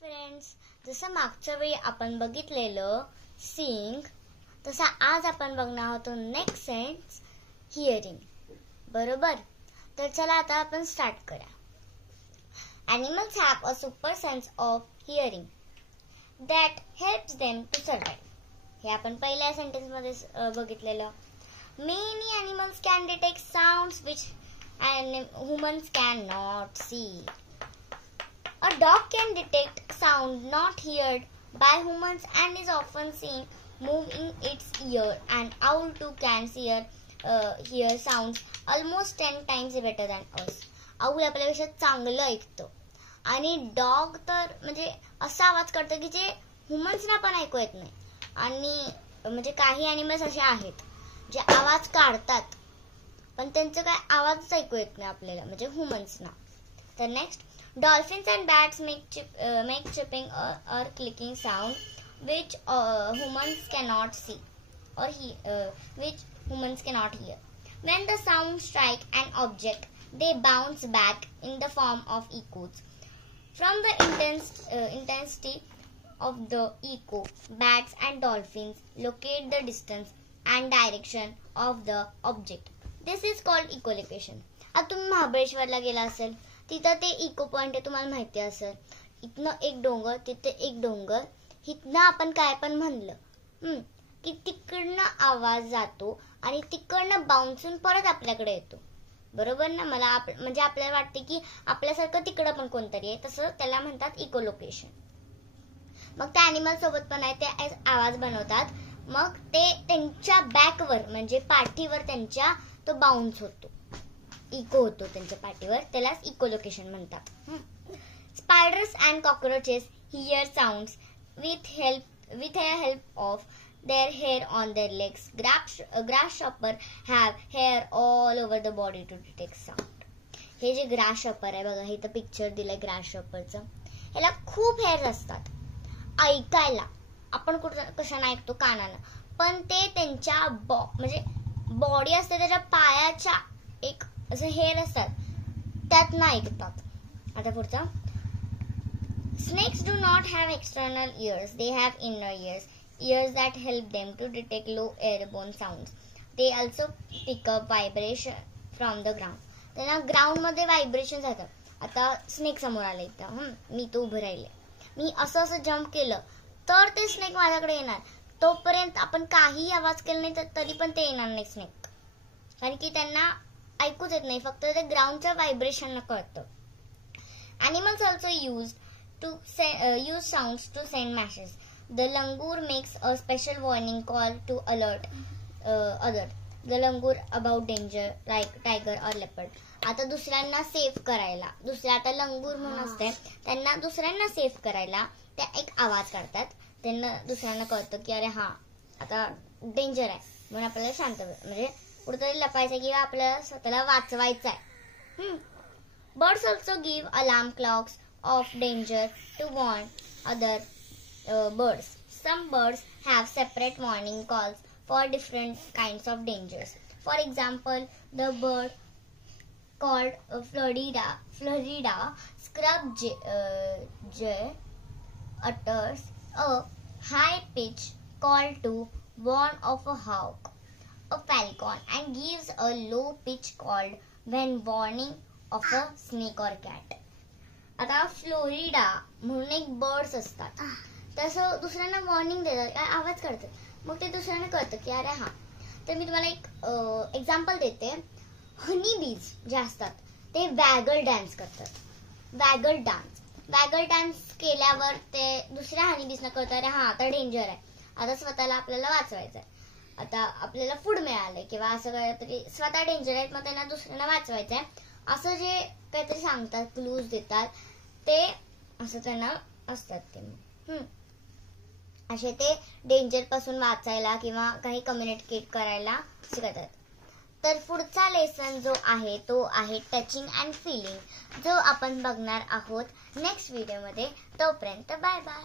Friends, जसं मागच्या वेळी आपण बघितलेलं सीइंग, तसा आज आपण बघणार आहोत नेक्स्ट सेन्स हिअरिंग. बरोबर? तर चला आता आपण स्टार्ट करूया. Animals have a super sense of hearing that helps them to survive. हे आपण पहिल्या सेंटेन्स मध्ये बघितलेलं. Many animals can detect sounds which humans cannot see. A dog can detect sound not heard by humans and is often seen moving its ear. An owl too can hear sounds almost 10 times better than us. Owl आपल्यापेक्षा चांगलं ऐकतं आणि dog तर म्हणजे असा आवाज करतं की जे ह्युमन्सना पण ऐकू येत नाही. आणि म्हणजे काही ॲनिमल्स असे आहेत जे आवाज काढतात पण त्यांचं काय आवाजच ऐकू येत नाही आपल्याला, म्हणजे ह्युमन्सना. तर next, dolphins and bats make chirping or clicking sound which humans cannot see or which humans cannot hear. When the sound strike an object, they bounce back in the form of echoes. From the intensity of the echo, bats and dolphins locate the distance and direction of the object. This is called echolocation. आता तुम्ही महाबळेश्वरला गेला असेल, तिथं ते echo point आहे, तुम्हाला माहिती असेल. इथनं एक डोंगर, तिथे एक डोंगर, इथनं आपण काय पण म्हणलं की तिकडनं आवाज जातो आणि तिकडनं बाउन्सून परत आपल्याकडे येतो. बरोबर ना? मला म्हणजे आपल्याला वाटते की आपल्यासारखं तिकडं पण कोणतरी आहे, तसं त्याला म्हणतात इकोलोकेशन. मग त्या ॲनिमल सोबत पण आहे, ते आवाज बनवतात. मग ते त्यांच्या बॅकवर म्हणजे पाठीवर त्यांच्या तो बाउन्स होतो, इको होतो त्यांच्या पाठीवर, त्यालाच इकोलोकेशन म्हणतात. Spiders and cockroaches here sounds with a help of their hair on their legs. Grasshopper have hair all over the body to detect sound. हे जे ग्रासशॉपर आहे बघा, इथं पिक्चर दिलंय ग्रासशॉपरचं. ह्याला खूप हेअर्स असतात. ऐकायला आपण कशानं ऐकतो? कानानं. पण ते त्यांच्या म्हणजे बॉडी असते त्याच्या पायाच्या एक असं हेअर असतात, त्यातनं ऐकतात. आता पुढचा, snakes do not have external ears. They have inner ears that help them to detect low airborne sounds. They also pick up vibration from the ground. त्यांना ग्राउंड मध्ये व्हायब्रेशन जातात. आता स्नेक समोर आले इथं, मी तो उभं राहिले, मी असं जम्प केलं तर ते स्नेक माझ्याकडे येणार. तोपर्यंत आपण काही आवाज केला नाही तरी पण ते येणार नाही स्नेक, कारण की त्यांना ऐकूच येत नाही, फक्त ते ग्राउंडच्या व्हायब्रेशन कळतं. Animals also use sounds to send messages. The langur makes a special warning call to alert the langur about danger like tiger or leopard. आता दुसऱ्यांना सेफ करायला, आता लंगूर म्हणून असते, त्यांना दुसऱ्यांना सेफ करायला त्या एक आवाज काढतात. त्यांना दुसऱ्यांना कळतं की अरे हा आता डेंजर आहे, म्हणून आपल्याला शांत म्हणजे कुठेतरी लपायचं किंवा आपल्याला स्वतःला वाचवायचं आहे. Birds also give alarm clocks of danger to warn other birds. Some birds have separate warning calls for different kinds of dangers. For example, the bird called Florida scrub jay utters a high-pitched call to warn of a hawk, a falcon, and gives a low-pitched call when warning of a snake or cat. आता Florida म्हणून एक birds असतात, तसं दुसऱ्यांना warning देतात, आवाज काढतात, मग ते दुसऱ्यांना कळतं की अरे हा. तर मी तुम्हाला एक एक्झाम्पल देते. हनी बीज जे असतात ते वॅगल डान्स करतात. वॅगल डान्स केल्यावर ते दुसऱ्या हनी बीजना कळतं अरे हा आता डेंजर आहे, आता स्वतःला आपल्याला वाचवायचं आहे, आता आपल्याला फूड मिळालंय किंवा असं काहीतरी स्वतः डेंजर आहे, मग त्यांना दुसऱ्यांना वाचवायचं आहे, असं जे काहीतरी सांगतात, क्लूज देतात, ते असं त्यांना असतात. ते असे ते डेंजर पासून वाचायला किंवा काही कम्युनिकेट करायला शिकतात. तर पुढचा लेसन जो आहे तो आहे टचिंग अँड फीलिंग, जो आपण बघणार आहोत नेक्स्ट व्हिडिओमध्ये. तोपर्यंत बाय बाय.